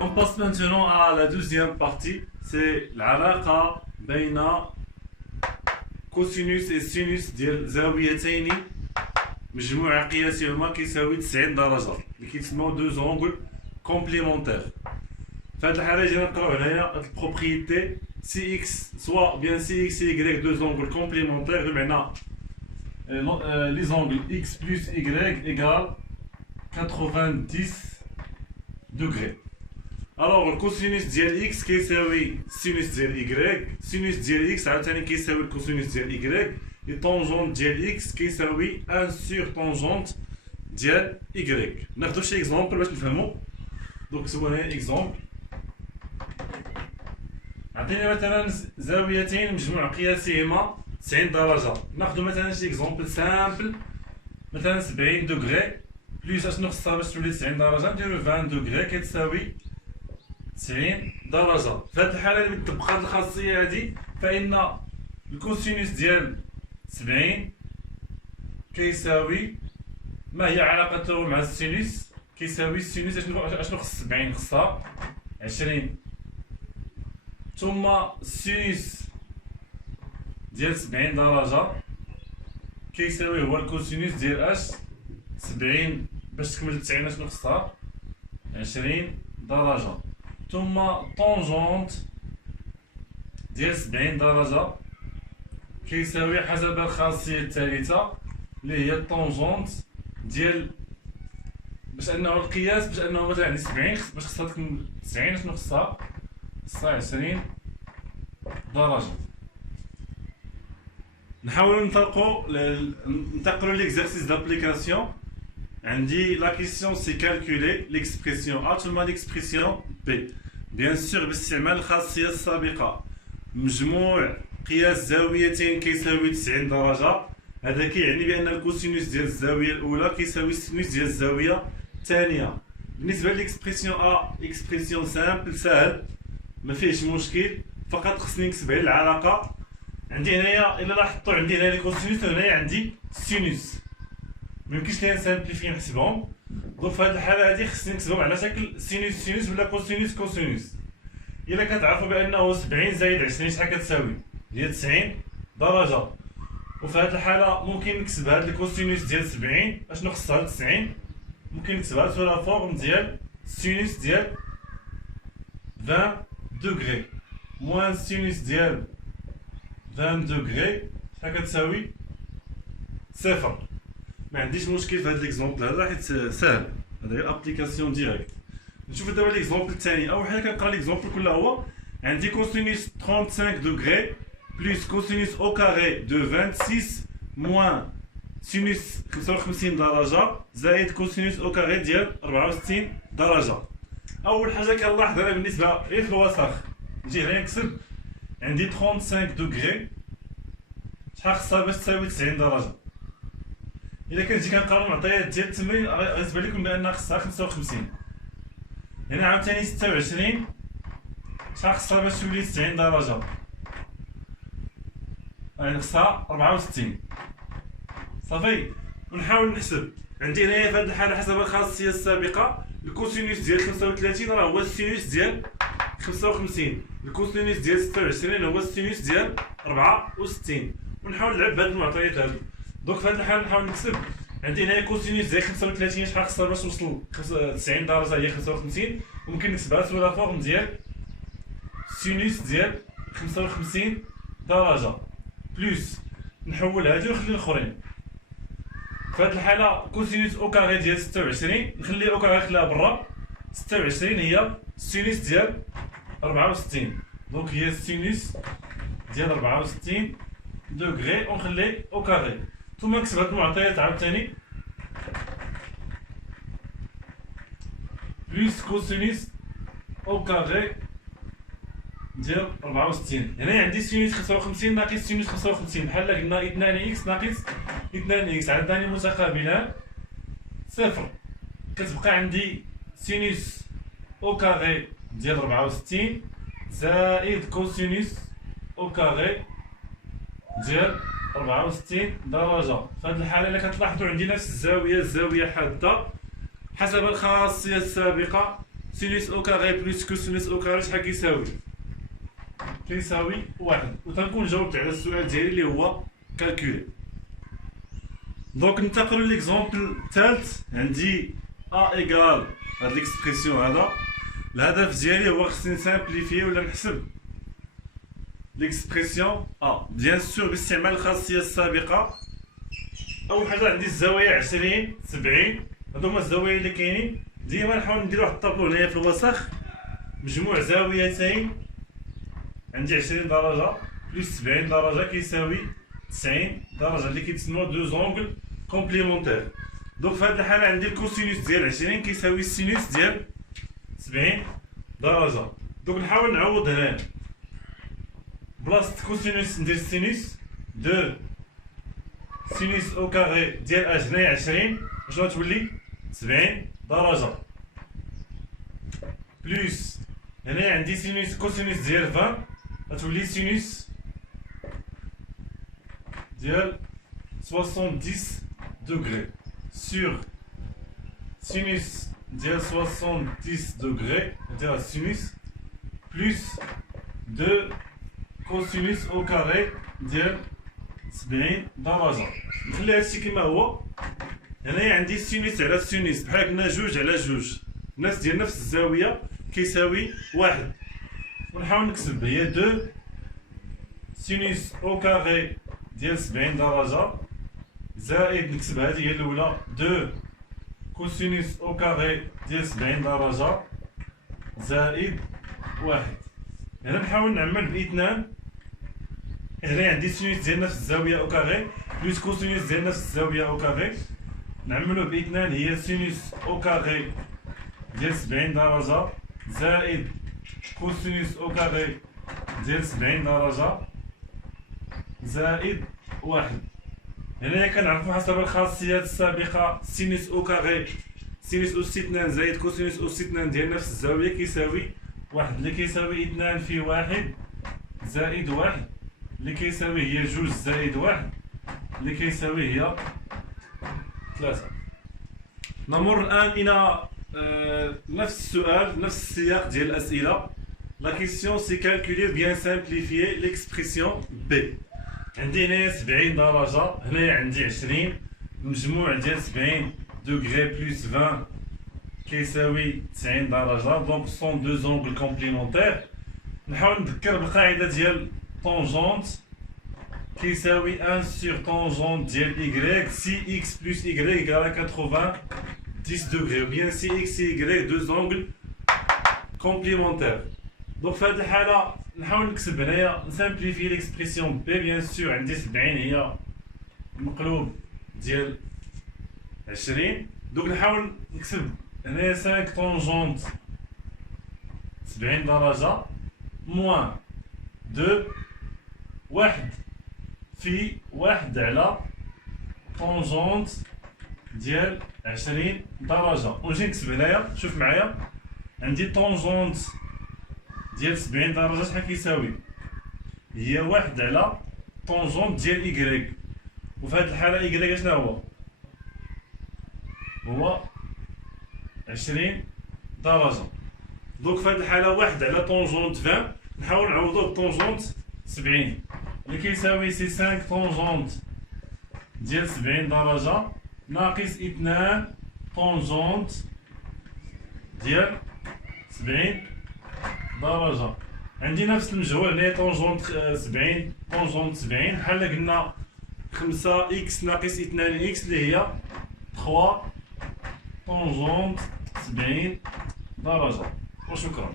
On passe maintenant à la deuxième partie, c'est العلاقة بين كوسينوس و سينوس ديال زاويتين مجموع قياسهما كيساوي 90 درجة اللي كيتسموا دو زونغل كومبليمونتير. في هذه الحالة جينا نقراو هنايا البروبريتي سي اكس سوا بيان سي اكس اي يكغيك دو زونغل كومبليمونتير بمعنى لي زونغل اكس بلس يكغيك ايكال 90 دوغري. الوغ الكوسينوس ديال اكس كيساوي السينوس ديال ايكغيك، السينوس ديال اكس عاوتاني كيساوي الكوسينوس ديال ايكغيك، لي طونجونت ديال اكس كيساوي ان سور طونجونت ديال ايكغيك. ناخدو شي اكزومبل باش نفهمو. دونك سوا هنا اكزومبل، عطيني مثلا زاويتين مجموع قياسهما 90 درجة. ناخدو مثلا شي اكزومبل سامبل، مثلا 70 دوغري بليس اشنو خصها باش تولي 90 درجة، نديرو 20 دوغري كتساوي 90 درجة. في هذه الحالة اللي تبقى هذه الخاصية هذه، فإن الكوسينوس ديال 70 كيساوي ما هي علاقته مع السينوس؟ كيساوي السينوس اشنو خص 70 خصها 20، ثم السينوس ديال 70 درجة كيساوي هو الكوسينوس ديال اش 70 باش تكمل 90 اشنو خصها 20 درجة، ثم طونجونت ديال 70 درجة كيساوي حسب الخاصية الثالثة اللي هي الطونجونت ديال باش انه القياس باش انه مثلا عندي 70 باش خصها تكون 90 شنو خصها 20 درجة. نحاولو ننتقلو ليكزارسيس دابليكاسيون. عندي لا كيسيون سي كالكولي ليكسبرسيون ا ثم ليكسبرسيون بي. بيان سور باستعمال الخاصية السابقة مجموع قياس زاويتين كيساوي 90 درجة، هذا كيعني بأن الكوسينوس ديال الزاوية الأولى كيساوي السينوس ديال الزاوية الثانية. بالنسبة ليكسبرسيون ا اكسبرسيون سامبل ساهل ما فيهش مشكل، فقط خصني نكتب على العلاقة. عندي هنايا إلا لاحظتو عندي هنايا الكوسينوس وهنايا عندي السينوس، ميمكنش ليا نسامبليفي نحسبهم. دونك في هاد الحالة هادي خصني نكتبهم على شكل سينوس سينوس ولا كوسينوس كوسينوس. إلا كتعرفو بأنه 70 زائد 20 شحال كتساوي؟ هي 90 درجة. وفي هاد الحالة ممكن نكتب هاد الكوسينوس ديال 70 اشنو خصها 90، ممكن نكتبها سو لا فورم ديال سينوس ديال 20 دوغري موان سينوس ديال 20 دوغري شحال كتساوي؟ صفر. ما عنديش مشكل في هاد ليكزومبل هذا حيت ساهل، هذا هي ابليكاسيون ديريكت. نشوف دابا ليكزومبل الثاني. اول حاجه كنقرا ليكزومبل كله هو عندي كوسينوس 35 دوغري بلس كوسينوس او كاري دو 26 موان سينوس 55 درجة زائد كوسينوس او كاري ديال 64 درجة. اول حاجه كنلاحظ انا بالنسبه غير في الوسط نجي هنا نكتب عندي 35 دوغري شحال خصها باش تساوي 90 درجة. إلا كنجي كنقارن المعطيات ديال التمرين غتبان لكم بأن خصها 55. هنا عاوتاني 26 شحال خصها باش تولي 90 درجة؟ يعني خصها 64. صافي. ونحاول نحسب. عندي هنايا في هاد الحالة حسب الخاصية السابقة الكوسينوس ديال 35 راه هو السينوس ديال 55، الكوسينوس ديال 26 هو السينوس ديال 64. ونحاول نلعب بهاد المعطيات هادو. دونك في هاد الحالة نحاول نكتب عندي هنايا كوسينوس ديال 35 شحال خصها باش توصل 90 درجة هي 55، وممكن نكتبها سو لا فورم ديال سينوس ديال 55 درجة بلوس نحول هادي ونخلي الاخرين. في هاد الحالة كوسينوس او كاري ديال 26 نخلي او كاري نخليها برا، 26 هي السينوس ديال 64. دونك هي السينوس ديال 64 دوغري ونخلي او كاري، ثم نكتب هاد المعطيات عاوتاني بلس كوسينوس او كاري ديال 64. هنا عندي سينوس 55 ناقص سينوس 55 بحال قلنا 2 اكس ناقص 2 اكس عنداني متقابلان صفر. كتبقى عندي سينوس او كاري ديال 64 زائد كوسينوس او كاري ديال 64 درجة. في هذه الحالة إلا كتلاحظوا عندي نفس الزاوية حادة حسب الخاصية السابقة سينوس او كاري بلس كوسينوس او كاري شحال كيساوي؟ كيساوي واحد. وتنكون جاوبت على السؤال ديالي اللي هو كالكولي. دونك ننتقلوا ليكزومبل الثالث. عندي ا ايكال هاد ليكسبرسيون هذا. الهدف ديالي هو خصني نسامبليفي ولا نحسب ليكسبرسيون ا بيان سور باستعمال الخاصيه السابقه. اول حاجه عندي الزاويه 20 70 هادو هما الزوايا اللي كاينين. ديما نحاول ندير واحد الطابلو هنايا في الوسخ. مجموع زاويتين عندي 20 درجه بلس 70 درجه كيساوي 90 درجه اللي كيتسموا دو زونغل كومبليمونتير. دونك في هاد الحاله عندي الكوسينوس ديال 20 كيساوي السينوس ديال 70 درجه. دونك نحاول نعوض هنا بلاصه كوسينوس ندير سينوس دو سينوس او كاري ديال اش هنايا 20 شنو تولي 70 درجه بلس هنا عندي سينوس كوسينوس ديال 20 غتولي سينوس ديال 70 دوغري سور سينوس ديال 70 دوغري نديرها سينوس بلس دو كوسينوس او كاري ديال 70 درجه. نخلي هادشي كيما هو. هنايا عندي سينوس على سينوس بحال كنا جوج على جوج نفس ديال نفس الزاويه كيساوي واحد. ونحاول نكتب هي دو سينوس او كاري ديال 70 درجه زائد نكتب هذه هي الاولى دو كوسينوس او كاري ديال 70 درجه زائد واحد. هنا نحاول نعمل باثنان. هنا عندي سينوس ديال نفس الزاويه او كاري بلس كوسينوس ديال نفس الزاويه او كاري نعملو باثنان هي سينوس او كاري ديال 70 درجه زائد كوسينوس او كاري ديال 70 درجه زائد واحد. هنا كنعرفو حسب الخاصيات السابقه سينوس او كاري سينوس اس 2 زائد كوسينوس اس 2 ديال نفس الزاويه كيساوي واحد اللي كيساوي 2 في واحد زائد واحد اللي كيساوي هي جوج زائد واحد اللي كيساوي هي 3. نمر الان الى نفس السؤال نفس السياق ديال الاسئله. لا كيسيون سي كالكولي بيان سامبليفيي ليكسبرسيون بي. عندي هنايا 70 درجه هنايا عندي 20 المجموع ديال 70 دوغري بلس 20 كيساوي 90 درجه. دونك سون دو زونغل كومبليمونتير. نحاول نذكر بالقاعده ديال طونجونت كيساوي 1 sur tangente ديال y si x plus y égale à 90 degrés ou bien si x et y deux angles complémentaires. دونك في هذه الحاله نحاول نكتب هنايا نسامبليفي ليكسبرسيون بي. بيان سور عندي 70 هي المقلوب ديال 20. دونك نحاول نكتب هنايا 5 طونجونت 70 درجه موان 2 واحد في واحد على طونجونت ديال 20 درجة. ونجي نكتب هنايا شوف معايا عندي طونجونت ديال 70 درجة شحال كيساوي هي واحد على طونجونت ديال إيكغيك. وفي هاد الحالة إيكغيك شنو هو 20 درجة. دونك في هاد الحالة واحد على طونجونت 20 نحاول نعوضو بطونجونت 70 اللي كيساوي سي 5 طونجونت ديال 70 درجة ناقص 2 طونجونت ديال 70 درجة. عندي نفس المجهول هنا طونجونت 70 طونجونت 70 بحال قلنا 5 اكس ناقص 2 اكس اللي هي 3 طونجونت 70 درجة. وشكرا.